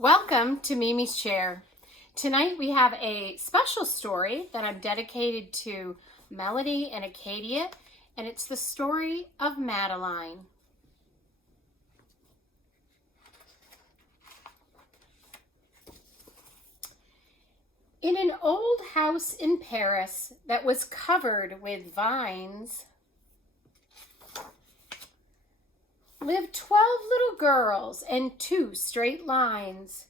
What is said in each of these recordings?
Welcome to Mimi's Chair. Tonight we have a special story that I'm dedicated to Melody and Acadia, and it's the story of Madeline. In an old house in Paris that was covered with vines lived 12 little girls in 2 straight lines.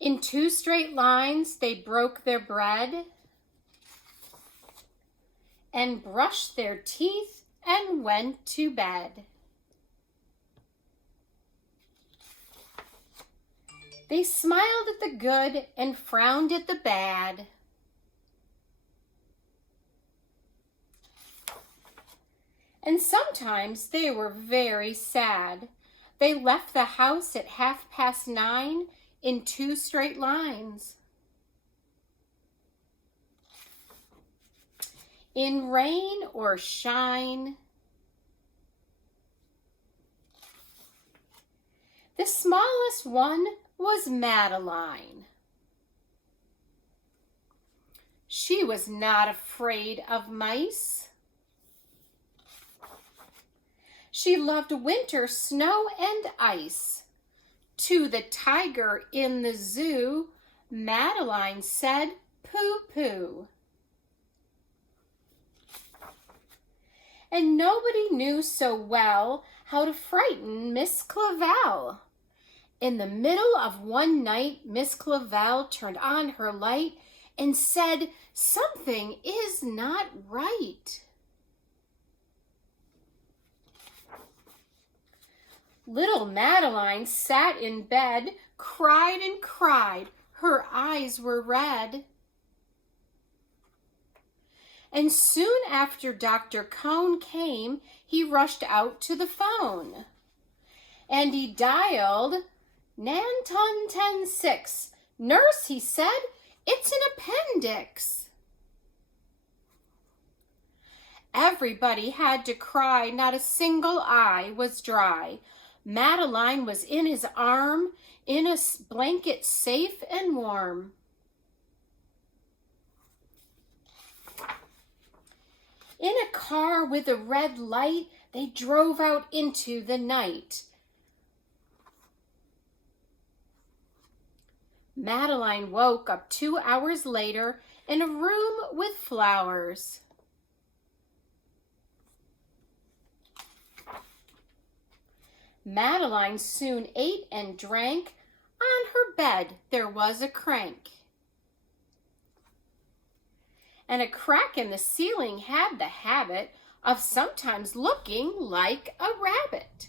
In 2 straight lines they broke their bread and brushed their teeth and went to bed. They smiled at the good and frowned at the bad. And sometimes they were very sad. They left the house at 9:30 in 2 straight lines. In rain or shine, the smallest one was Madeline. She was not afraid of mice. She loved winter, snow, and ice. To the tiger in the zoo, Madeline said, "Pooh, pooh." And nobody knew so well how to frighten Miss Clavel. In the middle of one night, Miss Clavel turned on her light and said, "Something is not right." Little Madeline sat in bed, cried and cried. Her eyes were red. And soon after Dr. Cone came, he rushed out to the phone. And he dialed 910-6. "Nurse," he said, "it's an appendix." Everybody had to cry. Not a single eye was dry. Madeline was in his arm, in a blanket safe and warm. In a car with a red light, they drove out into the night. Madeline woke up 2 hours later in a room with flowers. Madeline soon ate and drank. On her bed there was a crank. And a crack in the ceiling had the habit of sometimes looking like a rabbit.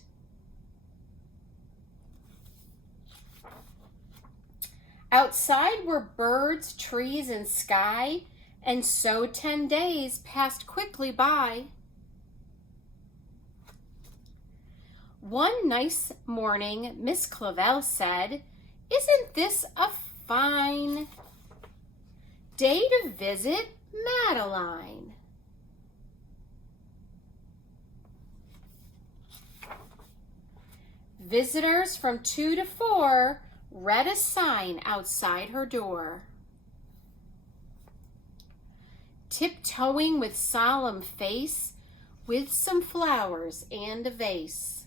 Outside were birds, trees, and sky, and so 10 days passed quickly by. One nice morning, Miss Clavel said, "Isn't this a fine day to visit Madeline?" Visitors from 2 to 4 read a sign outside her door. Tiptoeing with solemn face, with some flowers and a vase.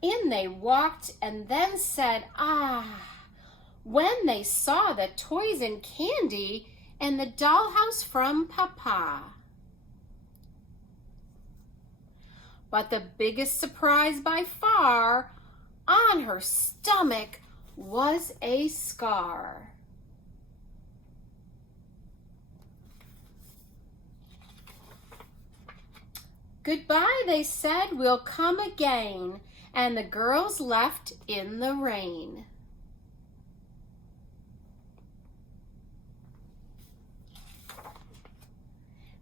In they walked and then said, "Ah," when they saw the toys and candy and the dollhouse from Papa. But the biggest surprise by far, on her stomach was a scar. "Goodbye," they said, "we'll come again." And the girls left in the rain.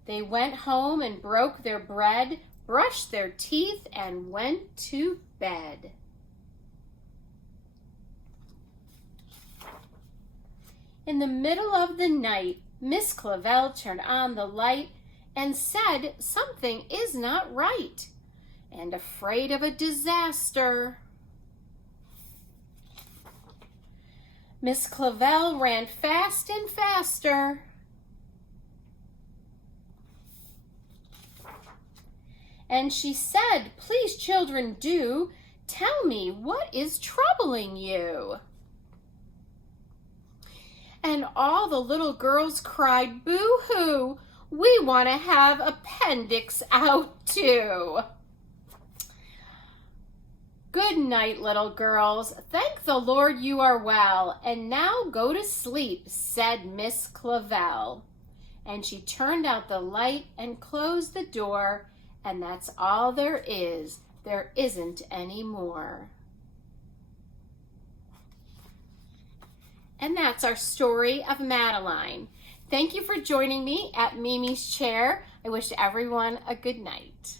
They went home and broke their bread, brushed their teeth, and went to bed. In the middle of the night, Miss Clavel turned on the light and said, "Something is not right." and afraid of a disaster. Miss Clavel ran fast and faster. And she said, "Please, children, do tell me what is troubling you." And all the little girls cried, "Boo-hoo, we want to have appendix out too." Good night, little girls. Thank the Lord you are well. And now go to sleep, said Miss Clavel. And she turned out the light and closed the door, and that's all there is. There isn't any more. And that's our story of Madeline. Thank you for joining me at Mimi's Chair. I wish everyone a good night.